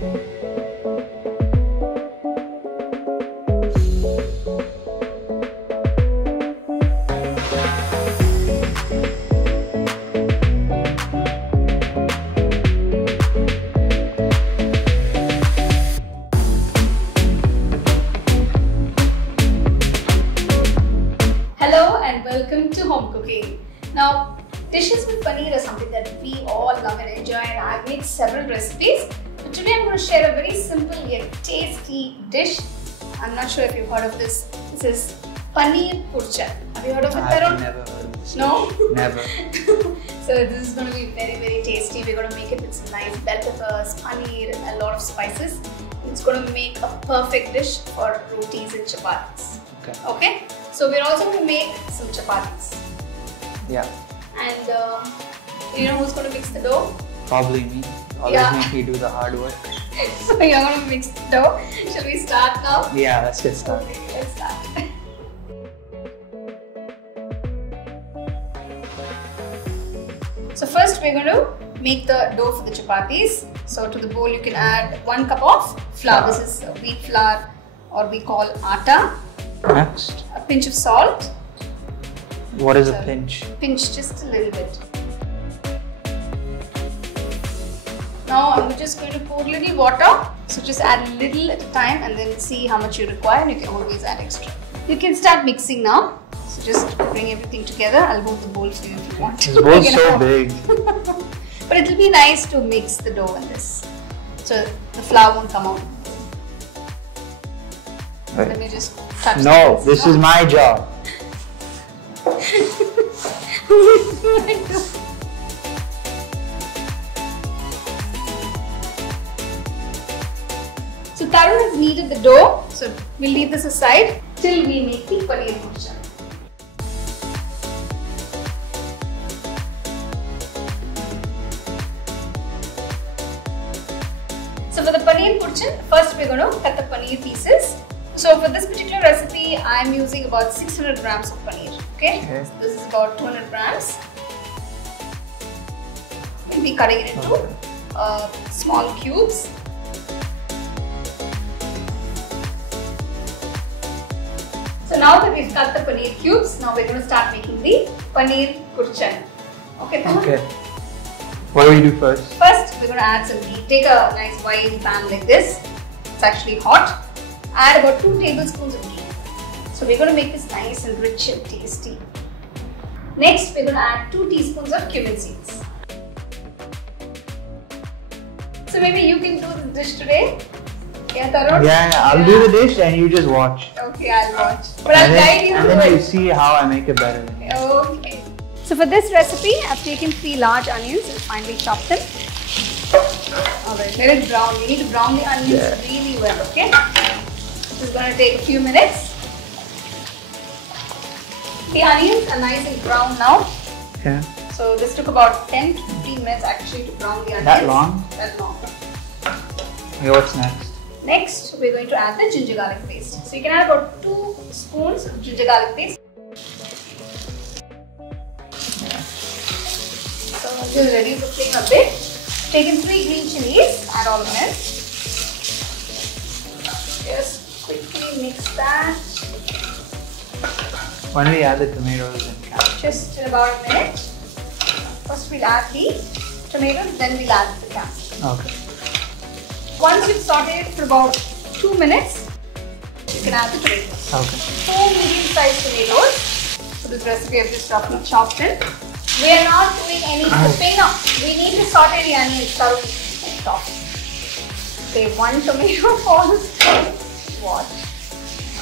Welcome to home cooking. Now, dishes with paneer are something that we all love and enjoy, and I've made several recipes. But today I'm going to share a very simple yet tasty dish. I'm not sure if you've heard of this. This is Paneer Khurchan. Have you heard of it, Tarun? I've never heard of this. No? Never. So this is going to be very tasty. We're going to make it with some nice bell peppers, paneer, and a lot of spices. It's going to make a perfect dish for rotis and chapatis. Okay? So we're also going to make some chapatis. Yeah. And you know who's going to mix the dough? Probably me. Always make me do the hard work. So you're going to mix the dough. Shall we start now? Yeah, let's get started. Okay, let's start. So first we're going to make the dough for the chapatis. So to the bowl you can add 1 cup of flour. This is wheat flour, or we call atta. Next. A pinch of salt. What is a pinch? Pinch just a little bit. Now I'm just going to pour a little water. So just add a little at a time and then see how much you require, and you can always add extra. You can start mixing now. So just bring everything together. I'll move the bowl for you if you want. This bowl is so big. But it will be nice to mix the dough in this, so the flour won't come out. Right. Let me just touch No, this is my job. So Tarun has kneaded the dough, so we'll leave this aside till we make the Paneer Kurchan. So for the Paneer Kurchan, first we're going to cut the paneer pieces. So for this particular recipe, I am using about 600 grams of paneer. Okay? So this is about 200 grams. We'll be cutting it into small cubes. So now that we've cut the paneer cubes, now we're going to start making the Paneer Kurchan. Okay, Tarun? Okay. What do we do first? First, we're going to add some ghee. Take a nice wide pan like this. It's actually hot. Add about 2 tablespoons of ghee. So we're going to make this nice and rich and tasty. Next, we're going to add 2 teaspoons of cumin seeds. So maybe you can do this dish today. Yeah, Tarun? Yeah, I'll do the dish and you just watch. Okay, I'll watch. But I'll guide you and then you see how I make it better. Okay. So for this recipe, I've taken 3 large onions and finely chopped them. Alright, let it brown. We need to brown the onions really well, okay? This is going to take a few minutes. The onions are nice and brown now. Okay. So this took about 10 to 15 minutes actually to brown the onions. That long? That long. Okay, what's next? Next, we're going to add the ginger garlic paste. So you can add about 2 spoons of ginger garlic paste. So just reduce the flame a bit. Taken 3 green chillies, add all of them. Just quickly mix that. When do we add the tomatoes and carrots? Just in about a minute. First we'll add the tomatoes, then we'll add the capsicum. Okay. Once you've sauteed for about 2 minutes, you can add the tomatoes. Okay. 2 medium-sized tomatoes. So this recipe I've just roughly chopped in. We are not doing any cooking now. We need to saute the onions thoroughly. Stop. Okay, 1 tomato falls. Watch.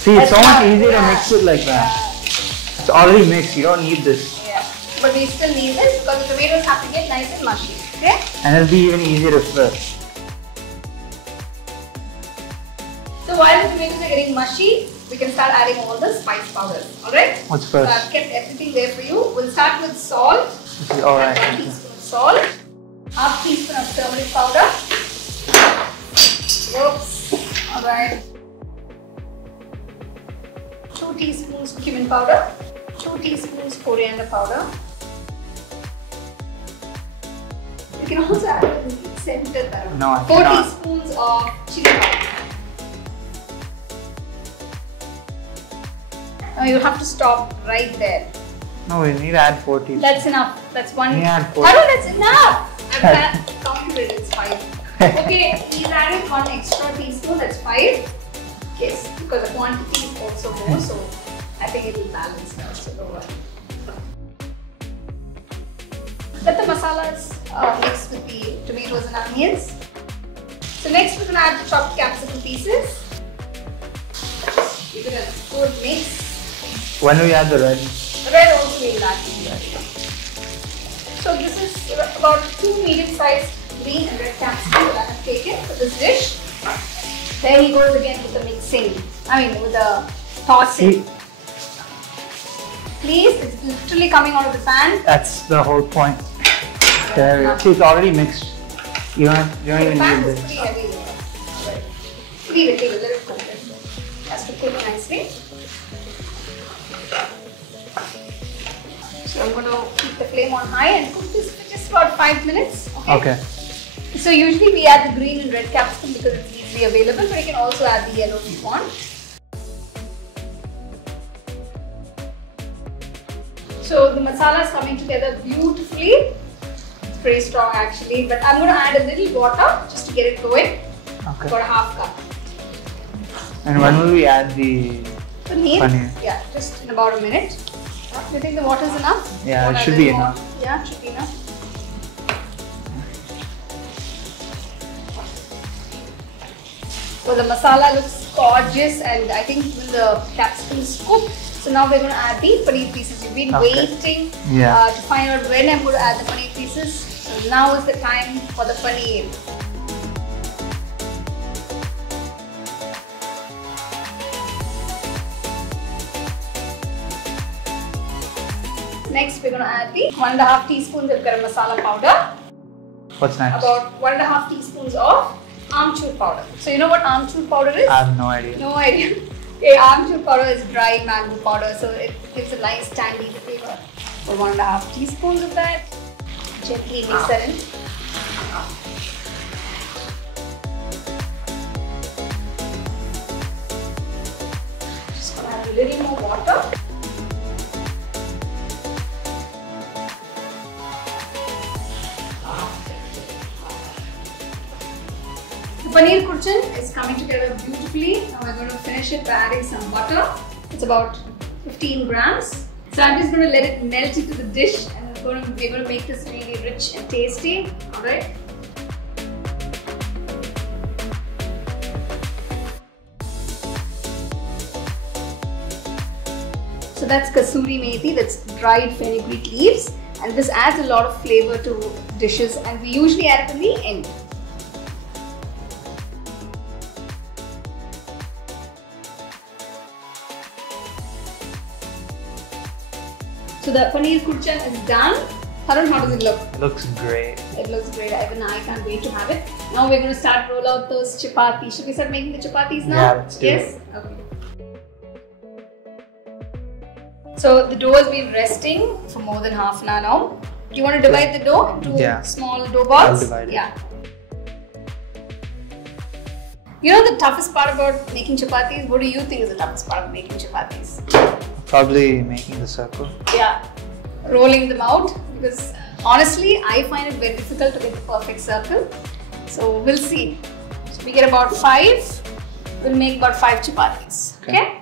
See, it's so much easier to mix it like that. It's already mixed. You don't need this. Yeah. But we still need this because the tomatoes have to get nice and mushy. Okay? And it'll be even easier to flip. So while the tomatoes are getting mushy, we can start adding all the spice powders. Alright? What's first? So I've kept everything there for you. We'll start with salt. Alright. 1 teaspoon of salt. Half teaspoon of turmeric powder. Whoops. Alright. 2 teaspoons cumin powder. 2 teaspoons coriander powder. You can also add it in the center. No, I 4 cannot. teaspoons of chili powder. Now you have to stop right there. No, we need to add 4 teaspoons. That's enough. That's one. We add 4. Oh no, that's enough. I've counted it. It's 5. Okay, he's adding 1 extra teaspoon. That's 5. Yes, because the quantity is also more, so I think it will balance out. So don't worry. Let the masalas mix with the tomatoes and onions. So next we're going to add the chopped capsicum pieces. Give it a good mix. When do we add the red? The red also will add here. So this is about 2 medium-sized green and red capsicum that I have taken for this dish. Then he goes again with the mixing. With the tossing. Please, it's literally coming out of the pan. That's the whole point. There, see, it's already mixed. You don't even need this. Pretty heavy. Right. Leave it, let it cook. It has to cook nicely. So I'm going to keep the flame on high and cook this for just about 5 minutes. Okay. So usually we add the green and red capsicum because it's easily available, but you can also add the yellow if you want. So the masala is coming together beautifully. It's pretty strong actually, but I'm going to add a little water just to get it going. Okay. About a half cup. And when will we add the paneer? Yeah, just in about a minute. Do you think the water is enough? Yeah, it should be enough. Yeah, it should be enough. So the masala looks gorgeous and I think even the capsicum is cooked. So now we're going to add the paneer pieces. You've been waiting to find out when I'm going to add the paneer pieces. So now is the time for the paneer. Next, we're going to add the 1.5 teaspoons of garam masala powder. What's next? About 1.5 teaspoons of amchur powder. So you know what amchur powder is? I have no idea. No idea. Okay, amchur powder is dry mango powder, so it gives a nice tangy flavor. So 1.5 teaspoons of that. Gently mix that in. Just going to add a little more water. Paneer Kurchan is coming together beautifully. Now we're going to finish it by adding some butter. It's about 15 grams. So I'm just going to let it melt into the dish and we're going to make this really rich and tasty. Alright. So that's kasuri methi, that's dried fenugreek leaves, and this adds a lot of flavor to dishes and we usually add it in the end. So the Paneer Kurchan is done. Harun, how does it look? It looks great. It looks great. Even I can't wait to have it. Now we're going to start roll out those chapatis. Should we start making the chapatis now? Yeah, let's do it. Yes? Okay. So the dough has been resting for more than half an hour now. Do you want to divide the dough into small dough balls? I'll divide it. Yeah. You know the toughest part about making chapatis? What do you think is the toughest part of making chapatis? Probably making the circle. Yeah, rolling them out because honestly I find it very difficult to get the perfect circle. So we'll see. So we get about 5. We'll make about 5 chapatis. Okay?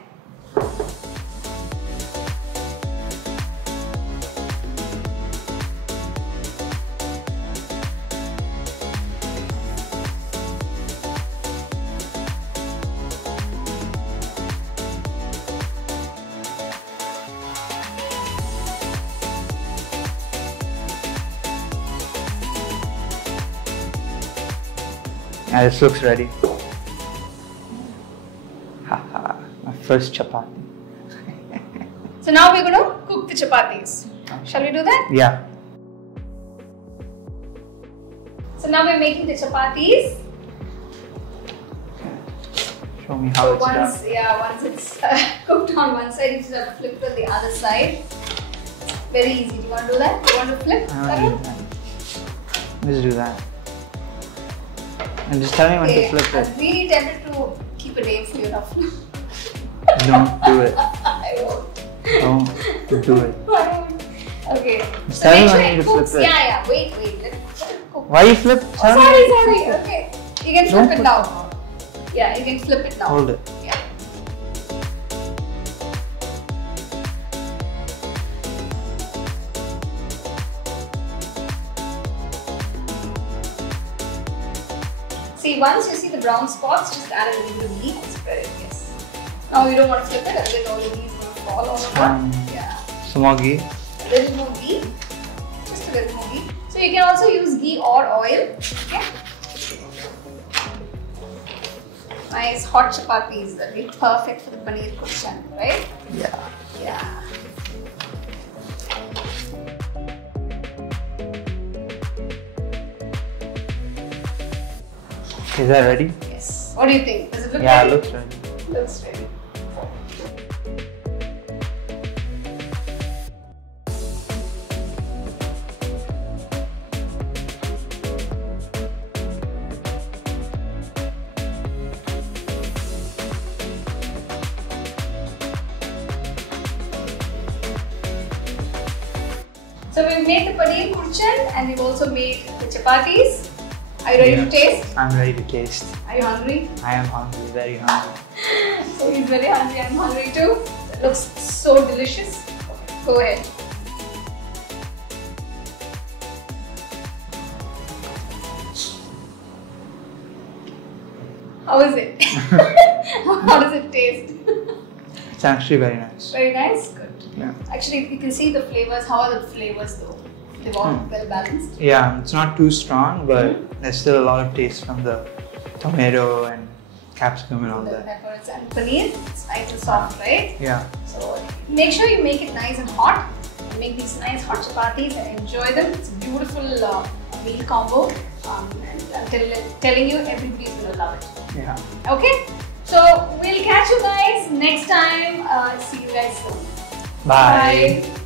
Yeah, this looks ready. Haha, my first chapati. So now we're going to cook the chapatis. Shall we do that? Yeah. So now we're making the chapatis. Show me how it's once, done. yeah, once it's cooked on one side, you just have to flip it on the other side. Very easy. Do you want to do that? Do you want to flip? I want to do that. Let's do that. And just tell me when to flip it. I'm really tempted to keep a name for you now. Don't do it. I won't. Don't do it. I won't. Okay. Just So tell me make sure when it to cooks. flip it. Yeah. Wait. Let it cook. Why you flip? Oh, Tell me sorry. when to flip it. Okay. You can Don't flip it put- now. Yeah, you can flip it now. Hold it. Yeah. See, once you see the brown spots, just add a little bit of ghee and spread it. Yes. Now you don't want to flip it, otherwise all the ghee is going to fall all over. Yeah. Some more ghee. A little more ghee. Just a little more ghee. So you can also use ghee or oil. Okay. Nice hot chapatis that will be perfect for the Paneer Kurchan, right? Yeah. Yeah. Is that ready? Yes. What do you think? Does it look Yeah, ready? it looks ready. Looks ready. So we've made the Paneer Kurchan and we've also made the chapatis. Are you ready to taste? I'm ready to taste. Are you hungry? I am hungry, very hungry. So he's very hungry, I'm hungry too. It looks so delicious. Go ahead. How is it? How does it taste? It's actually very nice. Very nice? Good. Yeah. Actually, you can see the flavors. How are the flavors though? They're all well balanced. Yeah, it's not too strong, but there's still a lot of taste from the tomato and capsicum and all The that. peppers and paneer, it's nice and soft, right? Yeah. So make sure you make it nice and hot. Make these nice hot chapatis and enjoy them. It's a beautiful meal combo. And I'm telling you, everybody's gonna love it. Yeah. Okay? So we'll catch you guys next time. See you guys soon. Bye. Bye.